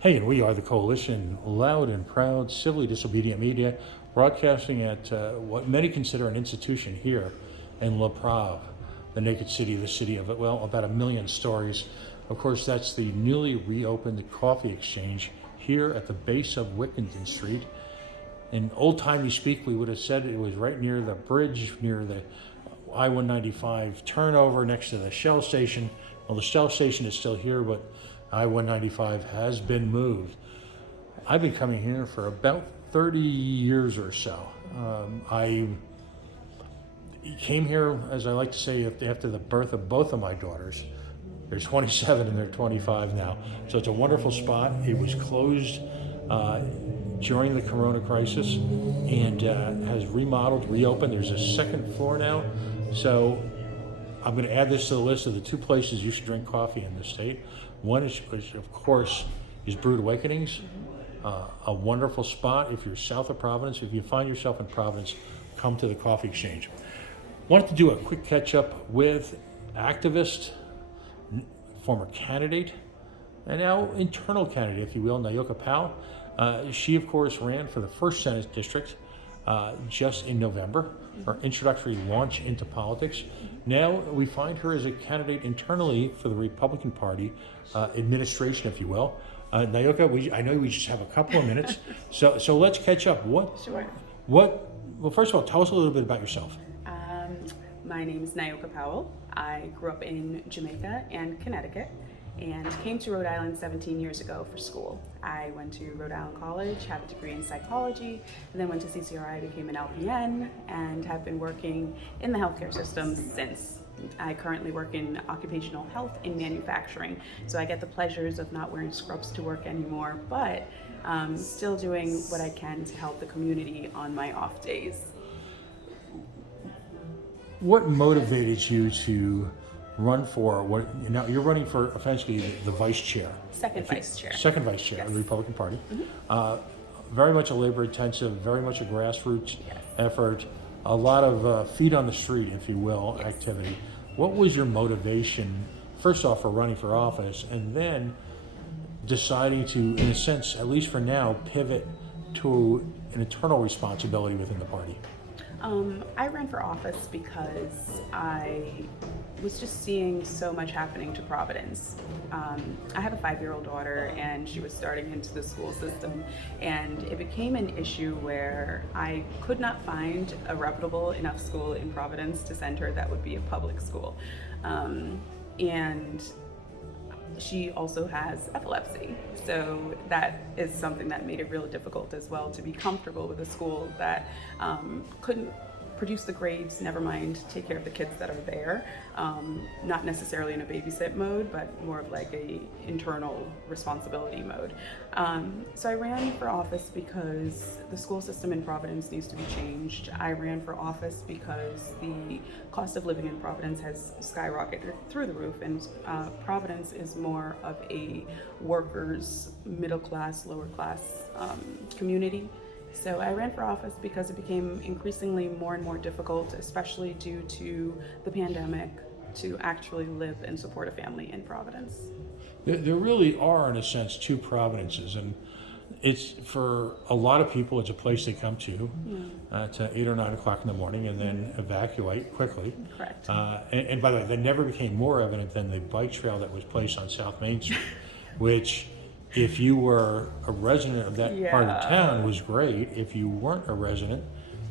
Hey, and we are the Coalition, loud and proud, civilly disobedient media, broadcasting at what many consider an institution here in La Prave, the naked city, the city of, well, about 1,000,000 stories. Of course, that's the newly reopened coffee exchange here at the base of Wickenden Street. In old-timey speak, we would have said it was right near the bridge, near the I-195 turnover next to the Shell station. Well, the Shell station is still here, but I-195 has been moved. I've been coming here for about 30 years or so. I came here, as I like to say, after the birth of both of my daughters. They're 27 and they're 25 now. So it's a wonderful spot. It was closed during the Corona crisis and has remodeled, reopened. There's a second floor now. So I'm going to add this to the list of the two places you should drink coffee in this state. One is of course, is Brewed Awakenings, a wonderful spot if you're south of Providence. If you find yourself in Providence, come to the Coffee Exchange. Wanted to do a quick catch up with activist, former candidate, and now internal candidate, if you will, Niyoka Powell. She, of course, ran for the 1st Senate District just in November, her introductory launch into politics. Now we find her as a candidate internally for the Republican Party administration, if you will. Niyoka, I know we just have a couple of minutes, so let's catch up. Sure. Well, first of all, tell us a little bit about yourself. My name is Niyoka Powell. I grew up in Jamaica and Connecticut and came to Rhode Island 17 years ago for school. I went to Rhode Island College, have a degree in psychology, and then went to CCRI, became an LPN, and have been working in the healthcare system since. I currently work in occupational health in manufacturing, so I get the pleasures of not wearing scrubs to work anymore, but still doing what I can to help the community on my off days. What motivated you to run for now you're running for essentially the vice chair? Second vice chair. Second vice chair Yes. of the Republican Party. Very much a labor intensive, very much a grassroots effort, a lot of feet on the street, if you will, activity. What was your motivation, first off, for running for office, and then deciding to, in a sense, at least for now, pivot to an internal responsibility within the party? I ran for office because I was just seeing so much happening to Providence. I have a 5-year-old daughter and she was starting into the school system, and it became an issue where I could not find a reputable enough school in Providence to send her that would be a public school. And she also has epilepsy, so that is something that made it really difficult as well to be comfortable with a school that couldn't produce the grades, never mind take care of the kids that are there, not necessarily in a babysit mode, but more of like a internal responsibility mode. So I ran for office because the school system in Providence needs to be changed. I ran for office because the cost of living in Providence has skyrocketed through the roof, and Providence is more of a workers, middle class, lower class community. So I ran for office because it became increasingly more and more difficult, especially due to the pandemic, to actually live and support a family in Providence. There really are, in a sense, two Providences, and it's, for a lot of people, it's a place they come to to 8 or 9 o'clock in the morning and then evacuate quickly. Correct. And by the way, that never became more evident than the bike trail that was placed on South Main Street, which, if you were a resident of that part of town, was great. If you weren't a resident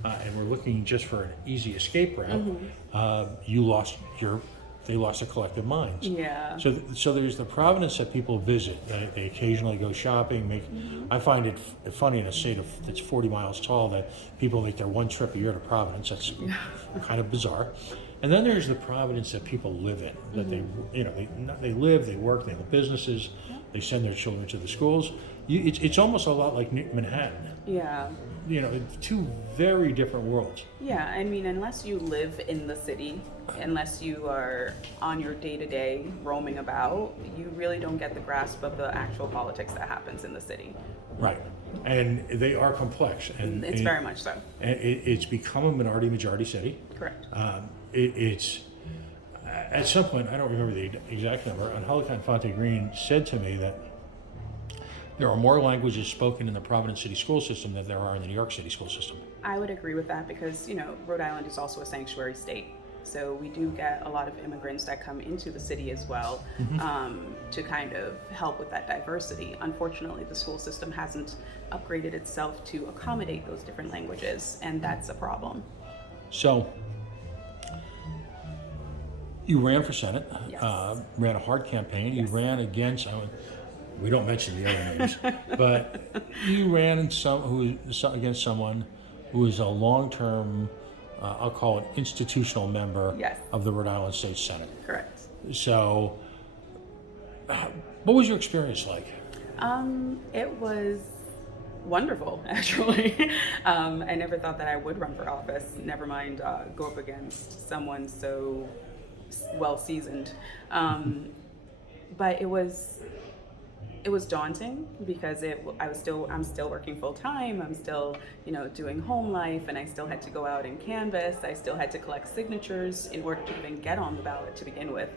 and were looking just for an easy escape route, they lost their collective minds. Yeah. So there's the Providence that people visit. They occasionally go shopping. I find it funny in a state that's 40 miles tall that people make their one trip a year to Providence. That's kind of bizarre. And then there's the Providence that people live in. That they live, they work, they have businesses, they send their children to the schools. It's almost a lot like Manhattan. Yeah. Two very different worlds. Yeah, I mean, unless you live in the city, unless you are on your day-to-day roaming about, you really don't get the grasp of the actual politics that happens in the city. Right. And they are complex. And it's very much so. And it's become a minority-majority city. Correct. It's at some point, I don't remember the exact number, Angelica Infante Green said to me that there are more languages spoken in the Providence City school system than there are in the New York City school system. I would agree with that because, Rhode Island is also a sanctuary state. So we do get a lot of immigrants that come into the city as well, to kind of help with that diversity. Unfortunately, the school system hasn't upgraded itself to accommodate those different languages, and that's a problem. So, you ran for Senate, Yes. ran a hard campaign. Yes. You ran against, we don't mention the other names, but you ran against someone who is a long-term, I'll call it institutional member Yes. of the Rhode Island State Senate. Correct. So, what was your experience like? It was wonderful, actually. I never thought that I would run for office, never mind go up against someone so well seasoned. But it was daunting because I'm still working full time. I'm still, doing home life, and I still had to go out and canvass. I still had to collect signatures in order to even get on the ballot to begin with.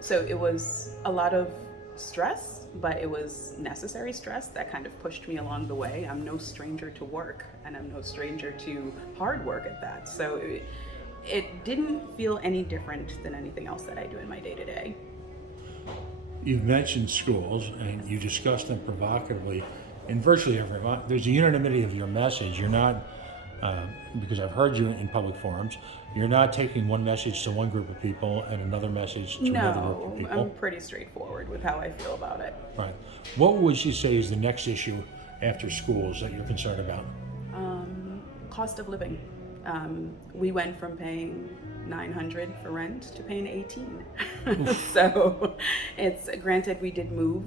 So it was a lot of stress, but it was necessary stress that kind of pushed me along the way. I'm no stranger to work, and I'm no stranger to hard work at that. So it didn't feel any different than anything else that I do in my day-to-day. You've mentioned schools, and you discussed them provocatively in virtually every. There's a unanimity of your message. You're not, because I've heard you in public forums, you're not taking one message to one group of people and another message to another group of people. I'm pretty straightforward with how I feel about it. Right. What would you say is the next issue after schools that you're concerned about? Cost of living. We went from paying $900 for rent to paying $18. So it's granted we did move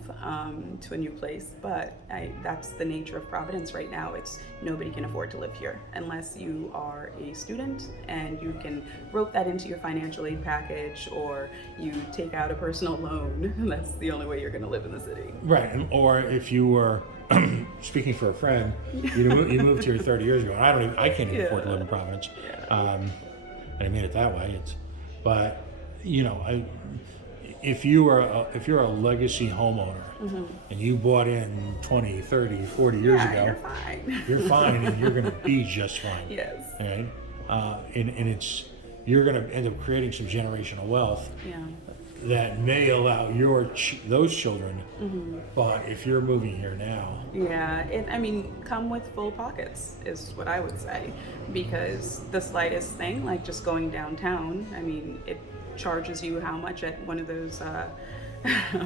to a new place, but that's the nature of Providence right now. It's nobody can afford to live here unless you are a student and you can rope that into your financial aid package, or you take out a personal loan. That's the only way you're going to live in the city. Right. Or if you were speaking for a friend, you moved here 30 years ago. I can't even afford to live in Providence. Yeah. And I mean it that way. But if you're a legacy homeowner and you bought in 20, 30, 40 years ago, you're fine. You're fine, and you're going to be just fine. Yes. Right. And you're going to end up creating some generational wealth. Yeah. That may allow those children, but if you're moving here now, come with full pockets is what I would say, because the slightest thing, like just going downtown, it charges you how much at one of those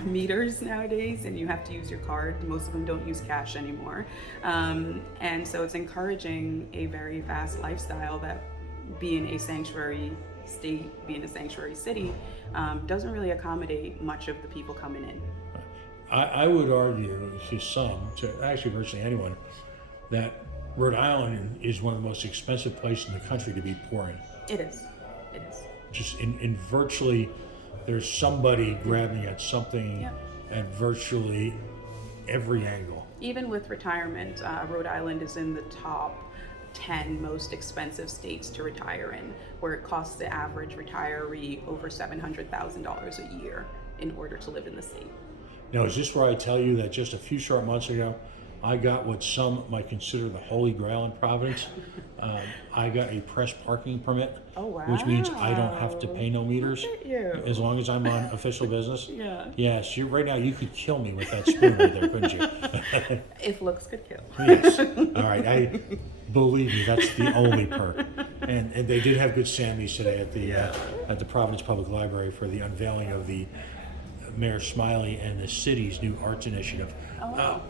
meters nowadays, and you have to use your card. Most of them don't use cash anymore, and so it's encouraging a very fast lifestyle that, being a sanctuary state, being a sanctuary city, doesn't really accommodate much of the people coming in. I would argue to actually virtually anyone, that Rhode Island is one of the most expensive places in the country to be poor in. It is. Just in virtually, there's somebody grabbing at something at virtually every angle. Even with retirement, Rhode Island is in the top 10 most expensive states to retire in, where it costs the average retiree over $700,000 a year in order to live in the state. Now, is this where I tell you that just a few short months ago, I got what some might consider the holy grail in Providence? I got a press parking permit, which means I don't have to pay no meters as long as I'm on official business. Yeah. Yes, right now you could kill me with that spoon right there, couldn't you? If looks could kill. Yes. All right. Believe me, that's the only perk. And they did have good Sammys today at the Providence Public Library for the unveiling of the Mayor Smiley and the city's new arts initiative. Oh, wow.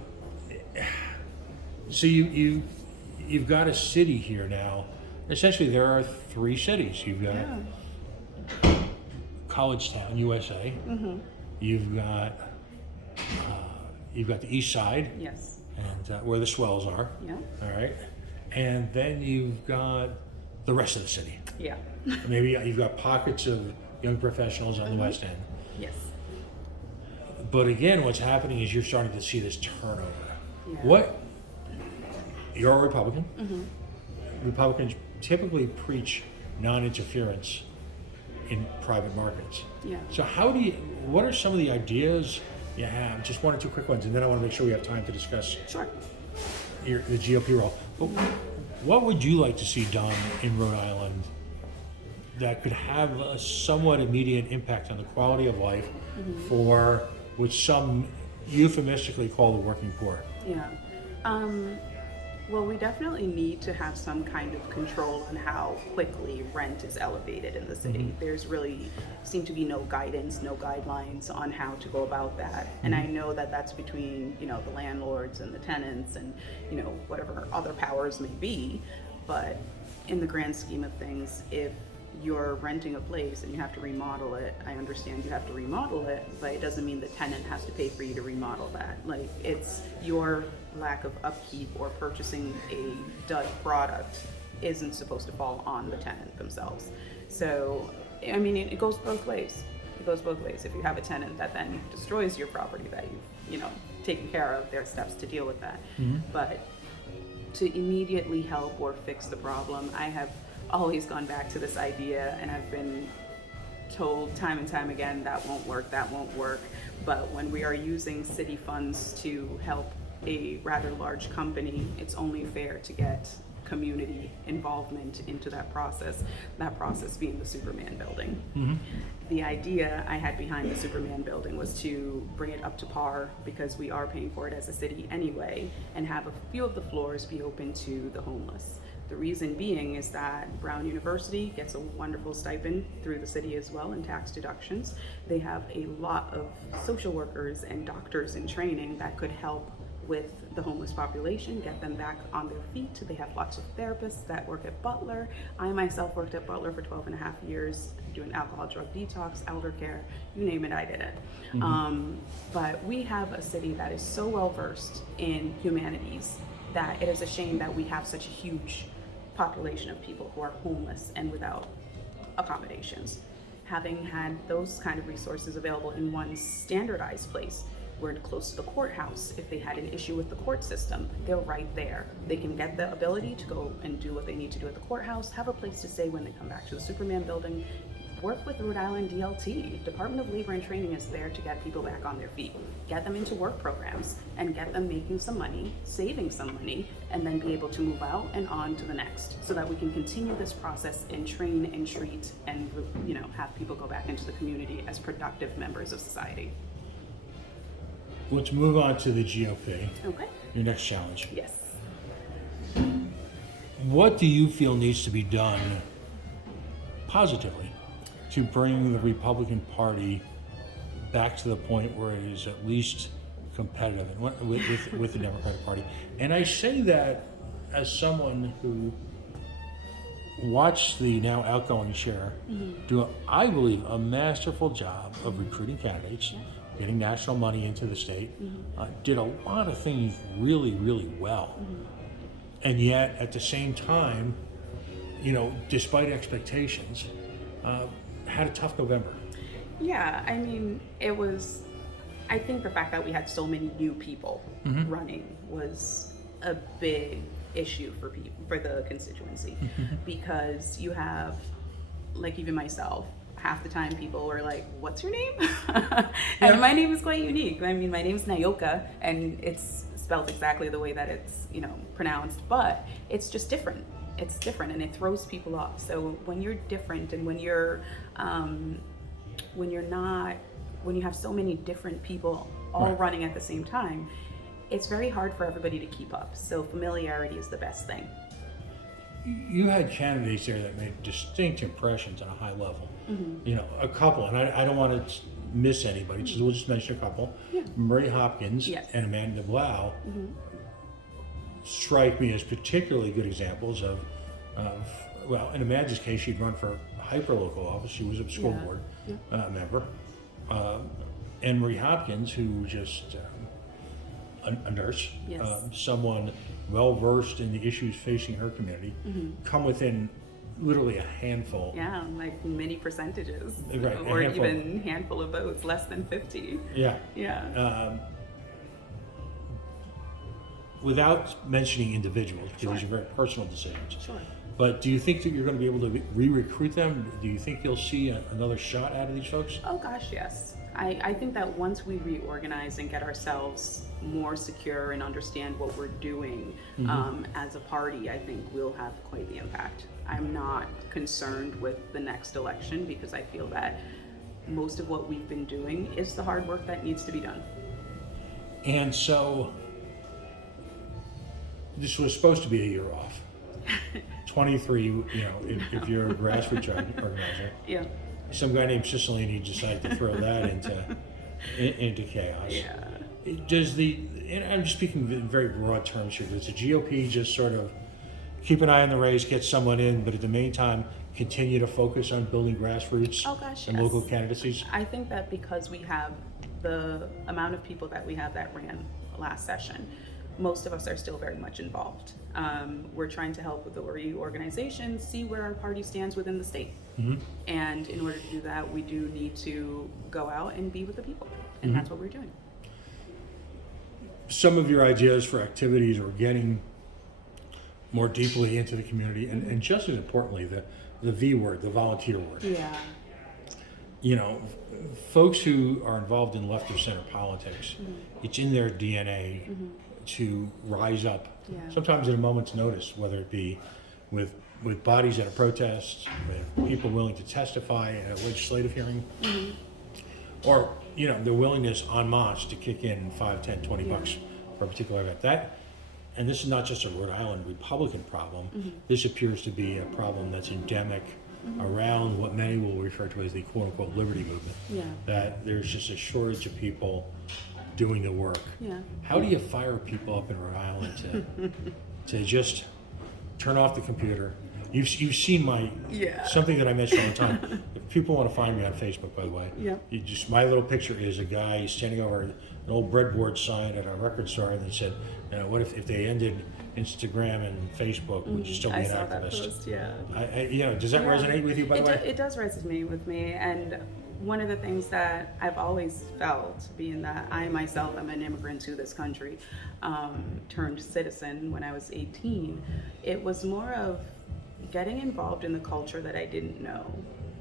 So you've got a city here now. Essentially, there are three cities. You've got College Town, USA. You've got the East Side. Yes. And where the swells are. Yeah. All right. And then you've got the rest of the city. Yeah. Maybe you've got pockets of young professionals on the West End. Yes. But again, what's happening is you're starting to see this turnover. Yeah. You're a Republican. Republicans typically preach non-interference in private markets. Yeah. So what are some of the ideas Yeah, just one or two quick ones, and then I want to make sure we have time to discuss Sure. the GOP role. But what would you like to see done in Rhode Island that could have a somewhat immediate impact on the quality of life for what some euphemistically call the working poor? Yeah. Well, we definitely need to have some kind of control on how quickly rent is elevated in the city. There's really seem to be no guidance, no guidelines on how to go about that. And I know that that's between, the landlords and the tenants and, whatever other powers may be. But in the grand scheme of things, if you're renting a place and you have to remodel it, I understand you have to remodel it, but it doesn't mean the tenant has to pay for you to remodel that. Like, it's your lack of upkeep or purchasing a dud product isn't supposed to fall on the tenant themselves. So, I mean, it goes both ways. It goes both ways. If you have a tenant that then destroys your property that you've, taken care of, there are steps to deal with that. But to immediately help or fix the problem, I have always gone back to this idea, and I've been told time and time again that won't work. But when we are using city funds to help a rather large company, it's only fair to get community involvement into that process being the Superman building. The idea I had behind the Superman building was to bring it up to par, because we are paying for it as a city anyway, and have a few of the floors be open to the homeless. The reason being is that Brown University gets a wonderful stipend through the city as well in tax deductions. They have a lot of social workers and doctors in training that could help with the homeless population, get them back on their feet. They have lots of therapists that work at Butler. I myself worked at Butler for 12 and a half years, doing alcohol, drug detox, elder care, you name it, I did it. But we have a city that is so well versed in humanities that it is a shame that we have such a huge population of people who are homeless and without accommodations. Having had those kind of resources available in one standardized place, we're close to the courthouse. If they had an issue with the court system, they're right there. They can get the ability to go and do what they need to do at the courthouse, have a place to stay when they come back to the Superman building, work with Rhode Island DLT. Department of Labor and Training is there to get people back on their feet, get them into work programs, and get them making some money, saving some money, and then be able to move out and on to the next, so that we can continue this process and train and treat and have people go back into the community as productive members of society. Let's move on to the GOP. Okay. Your next challenge. Yes. What do you feel needs to be done positively to bring the Republican Party back to the point where it is at least competitive with the Democratic Party? And I say that as someone who watched the now outgoing chair do, I believe, a masterful job of recruiting candidates, getting national money into the state, did a lot of things really, really well. And yet, at the same time, despite expectations, had a tough November. Yeah, I mean, I think the fact that we had so many new people running was a big issue for the constituency, because you have, like, even myself, half the time people were like, what's your name? And my name is quite unique. I mean, my name's Niyoka, and it's spelled exactly the way that it's pronounced, but it's just different. It's different, and it throws people off. So when you're different, and when you have so many different people all running at the same time, it's very hard for everybody to keep up. So familiarity is the best thing. You had candidates there that made distinct impressions on a high level. A couple, and I don't want to miss anybody, so we'll just mention a couple. Murray Hopkins and Amanda Blau strike me as particularly good examples of in Amanda's case, she'd run for hyper-local office. She was a school board member. And Murray Hopkins, who just a nurse, someone well-versed in the issues facing her community, come within literally a handful. Yeah, like many percentages. Right, or even handful of votes, less than 50. Yeah. Without mentioning individuals, because these are very personal decisions. But do you think that you're going to be able to re-recruit them? Do you think you'll see another shot out of these folks? Oh gosh, yes. I think that once we reorganize and get ourselves more secure and understand what we're doing as a party, I think we'll have quite the impact. I'm not concerned with the next election because I feel that most of what we've been doing is the hard work that needs to be done. And so, this was supposed to be a year off. 23, if you're a grassroots organizer. Yeah. Some guy named Cicilline decided to throw that into chaos. Yeah. And I'm just speaking in very broad terms here, does the GOP just sort of keep an eye on the race, get someone in, but at the meantime continue to focus on building grassroots and local candidacies? I think that because we have the amount of people that we have that ran last session, most of us are still very much involved. We're trying to help with the reorganization, see where our party stands within the state. And in order to do that, we do need to go out and be with the people. And that's what we're doing. Some of your ideas for activities are getting more deeply into the community, and just as importantly, the V word, the volunteer word. Yeah. Folks who are involved in left of center politics, it's in their DNA to rise up, sometimes at a moment's notice, whether it be with bodies at a protest, with people willing to testify at a legislative hearing, or the willingness en masse to kick in 5, 10, 20 bucks for a particular event. And this is not just a Rhode Island Republican problem. This appears to be a problem that's endemic around what many will refer to as the quote-unquote liberty movement. That there's just a shortage of people doing the work. How do you fire people up in Rhode Island to just turn off the computer? You've seen something that I mention all the time. If people want to find me on Facebook, by the way, my little picture is a guy standing over an old breadboard sign at a record store, and they said, what if they ended Instagram and Facebook? Would you still be an activist? That post, does that resonate with you, by the way? It does resonate with me, and one of the things that I've always felt, being that I myself am an immigrant to this country, turned citizen when I was 18, it was more of getting involved in the culture that I didn't know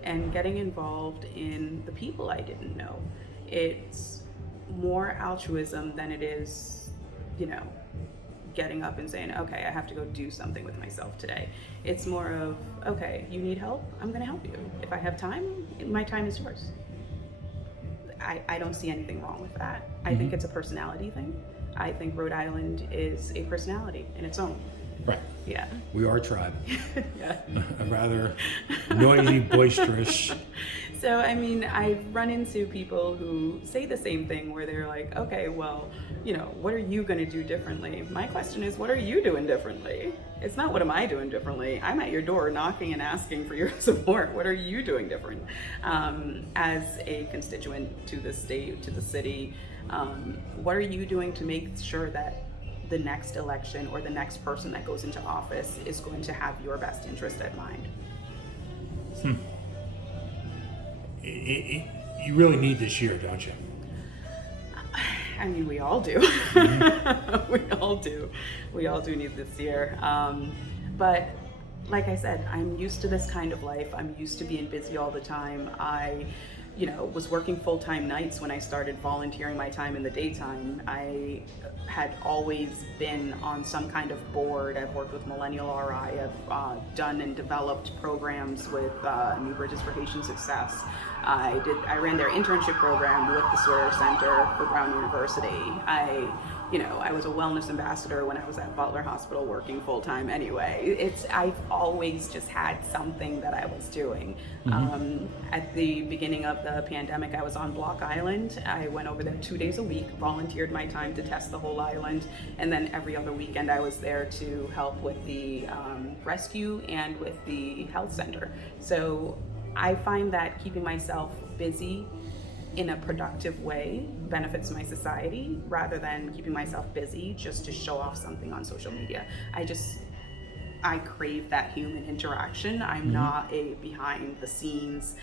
and getting involved in the people I didn't know. It's more altruism than it is, getting up and saying, okay, I have to go do something with myself today. It's more of, okay, you need help? I'm gonna help you. If I have time, my time is yours. I don't see anything wrong with that. I think it's a personality thing. I think Rhode Island is a personality in its own. Right. Yeah. We are a tribe. A rather noisy, boisterous. So, I've run into people who say the same thing where they're like, okay, well, what are you going to do differently? My question is, what are you doing differently? It's not what am I doing differently? I'm at your door knocking and asking for your support. What are you doing different? As a constituent to the state, to the city, what are you doing to make sure that the next election or the next person that goes into office is going to have your best interest at mind? You really need this year, don't you? We all do. We all do need this year. But like I said, I'm used to this kind of life. I'm used to being busy all the time. I was working full-time nights when I started volunteering my time in the daytime. I had always been on some kind of board. I've worked with Millennial RI. I've done and developed programs with New Bridges for Haitian Success. I ran their internship program with the Sawyer Center for Brown University. I was a wellness ambassador when I was at Butler Hospital working full-time anyway. I've always just had something that I was doing. At the beginning of the pandemic, I was on Block Island. I went over there 2 days a week, volunteered my time to test the whole island, and then every other weekend I was there to help with the rescue and with the health center. So I find that keeping myself busy in a productive way benefits my society rather than keeping myself busy just to show off something on social media. I crave that human interaction. I'm not a behind the scenes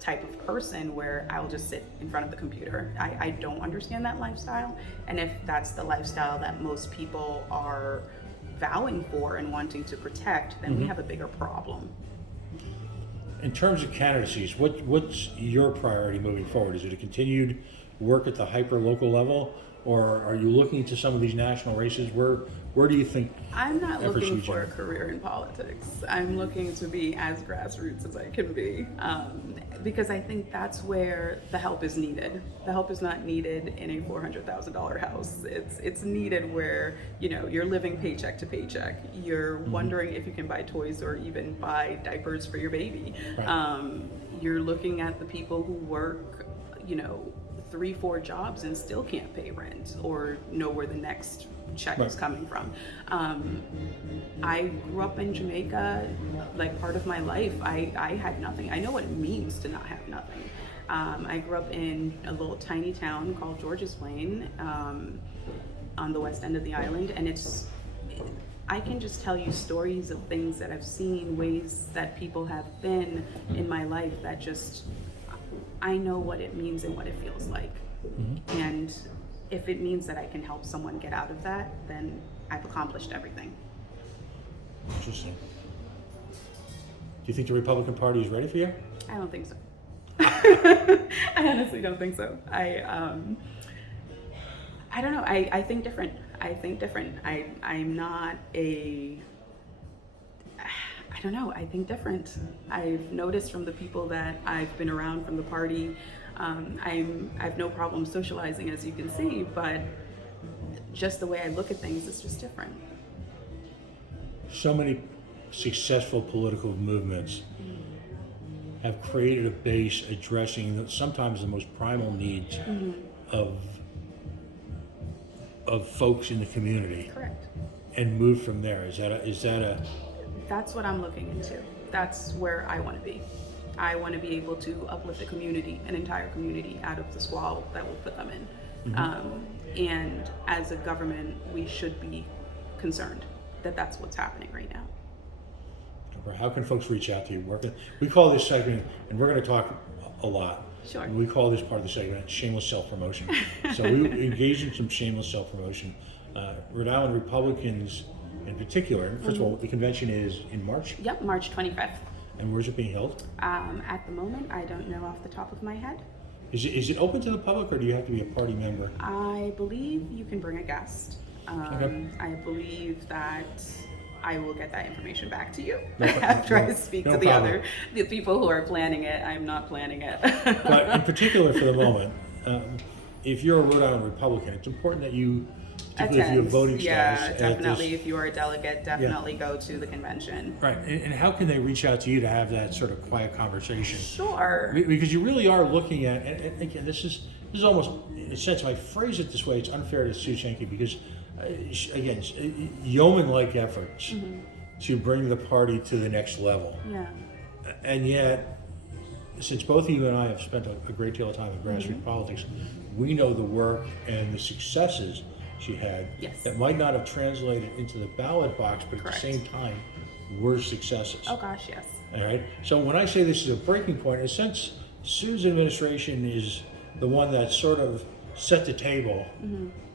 type of person where I'll just sit in front of the computer. I don't understand that lifestyle. And if that's the lifestyle that most people are vowing for and wanting to protect, then we have a bigger problem. In terms of candidacies, what's your priority moving forward? Is it a continued work at the hyper-local level, or are you looking to some of these national races? Where do you think I'm not efforts looking should for a generate? career in politics. I'm looking to be as grassroots as I can be, because I think that's where the help is needed. The help is not needed in a $400,000 house. It's needed where, you know, you're living paycheck to paycheck. You're wondering if you can buy toys or even buy diapers for your baby. Right. You're looking at the people who work, you know, 3-4 jobs and still can't pay rent or know where the next check is coming from. I grew up in Jamaica. Like, part of my life, I had nothing. I know what it means to not have nothing. I grew up in a little tiny town called George's Plain, on the west end of the island, and I can just tell you stories of things that I've seen, ways that people have been in my life that just, I know what it means and what it feels like. And if it means that I can help someone get out of that, then I've accomplished everything. Interesting. Do you think the Republican Party is ready for you? I don't think so. I honestly don't think so. I don't know. I think different. I'm not a, I don't know. I think different. I've noticed from the people that I've been around from the party, I've no problem socializing, as you can see, but just the way I look at things is just different. So many successful political movements have created a base addressing sometimes the most primal needs of folks in the community. Correct. And move from there. Is that a That's what I'm looking into. That's where I want to be. I want to be able to uplift a community, an entire community, out of the squall that will put them in. And as a government, we should be concerned that that's what's happening right now. How can folks reach out to you? We call this segment, and we're going to talk a lot. Sure. We call this part of the segment shameless self-promotion. So we engage in some shameless self-promotion. Rhode Island Republicans in particular, first of all, the convention is in March. Yep, March 25th. And where's it being held? At the moment, I don't know off the top of my head. Is it open to the public, or do you have to be a party member? I believe you can bring a guest. Okay. I believe that I will get that information back to you No, after I speak no to problem. the people who are planning it. I'm not planning it. But in particular, for the moment, if you're a Rhode Island Republican, it's important that you, particularly if you have voting status. Yeah, at definitely. this- If you are a delegate, definitely go to the convention. Right, and how can they reach out to you to have that sort of quiet conversation? Sure. Because you really are looking at, and again, this is almost, in a sense, if I phrase it this way, it's unfair to Sue Schenke because, again, yeoman-like efforts to bring the party to the next level. Yeah. And yet, since both of you and I have spent a great deal of time in grassroots politics, we know the work and the successes she had Yes. that might not have translated into the ballot box, but Correct. at the same time were successes. Oh gosh, yes. All right. So when I say this is a breaking point, in a sense, Sue's administration is the one that sort of set the table,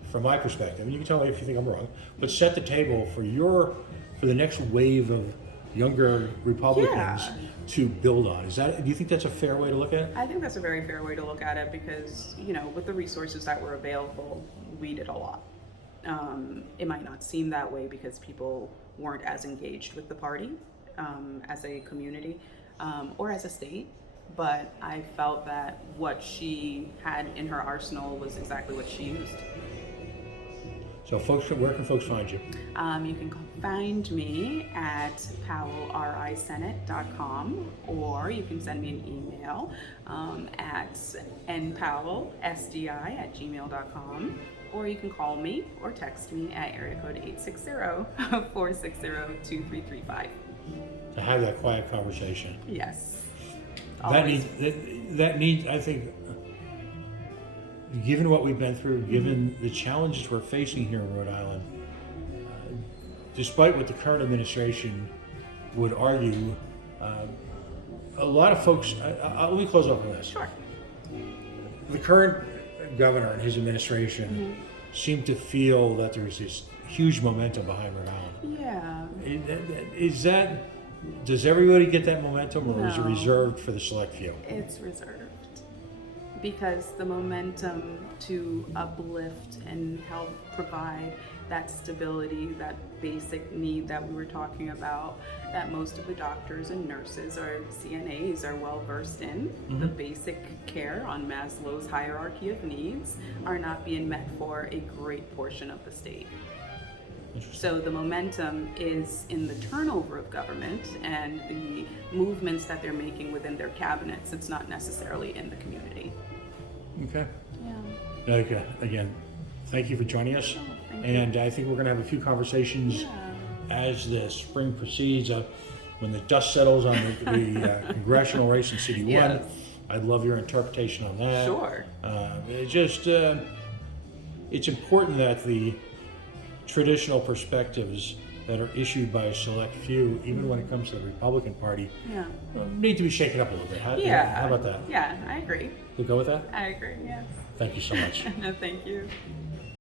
from my perspective. And you can tell me if you think I'm wrong, but set the table for the next wave of younger Republicans to build on. Do you think that's a fair way to look at it? I think that's a very fair way to look at it because, you know, with the resources that were available, we did a lot. It might not seem that way because people weren't as engaged with the party as a community or as a state, but I felt that what she had in her arsenal was exactly what she used. So folks, where can folks find you? You can find me at powellrisenate.com, or you can send me an email at npowellsdi@gmail.com, or you can call me or text me at area code 860-460-2335. To have that quiet conversation. Yes. That needs, I think, given what we've been through, given the challenges we're facing here in Rhode Island, despite what the current administration would argue, a lot of folks, let me close off on this. Sure. The current governor and his administration seem to feel that there's this huge momentum behind Rhode Island. Yeah. Does everybody get that momentum, or is it No. reserved for the select few? It's reserved because the momentum to uplift and help provide that stability, that basic need that we were talking about, that most of the doctors and nurses or CNAs are well versed in, the basic care on Maslow's hierarchy of needs, are not being met for a great portion of the state. So the momentum is in the turnover of government and the movements that they're making within their cabinets. It's not necessarily in the community. Okay. Yeah. Okay. Again, thank you for joining us. Thank you. And I think we're going to have a few conversations Yeah. as the spring proceeds. When the dust settles on the congressional race in City 1, Yes. I'd love your interpretation on that. Sure. It's important that the traditional perspectives that are issued by a select few, even when it comes to the Republican Party, Yeah. need to be shaken up a little bit. How Yeah. about that? Yeah, I agree. We'll go with that? I agree, yes. Thank you so much. No, thank you.